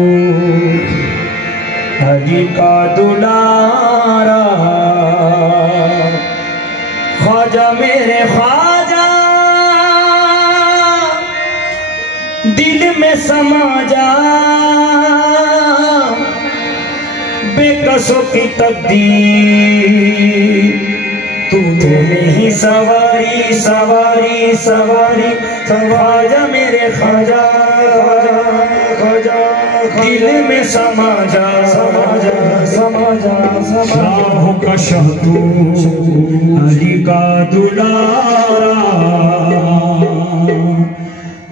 हरि का दुलारा ख्वाजा मेरे ख्वाजा दिल में समा जा, बेकसों की तकदीर तूने ही सवारी सवारी सवारी। ख्वाजा मेरे ख्वाजा ख्वाजा दिल में समा जा समा जा समा जा शाह का शाह तू अली का दुलारा।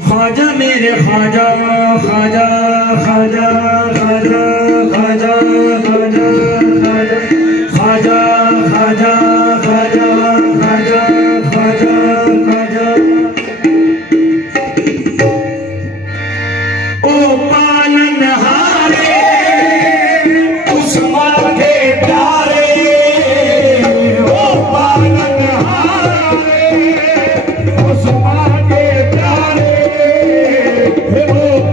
ख्वाजा मेरे ख्वाजा ख्वाजा ख्वाजा ख्वाजा ख्वाजा ख्वाजा ख्वाजा ख्वाजा ख्वाजा ख्वाजा ख्वाजा ख्वाजा। ओ पालनहारे उस माँ के प्यारे, ओ पालनहारे उस माँ के प्यारे, ओ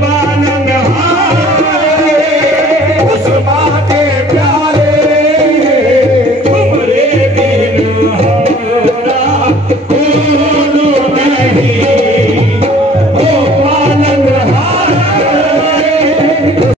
पालनहारे उस माँ के प्यारे। तुम्हारे बिन हमारा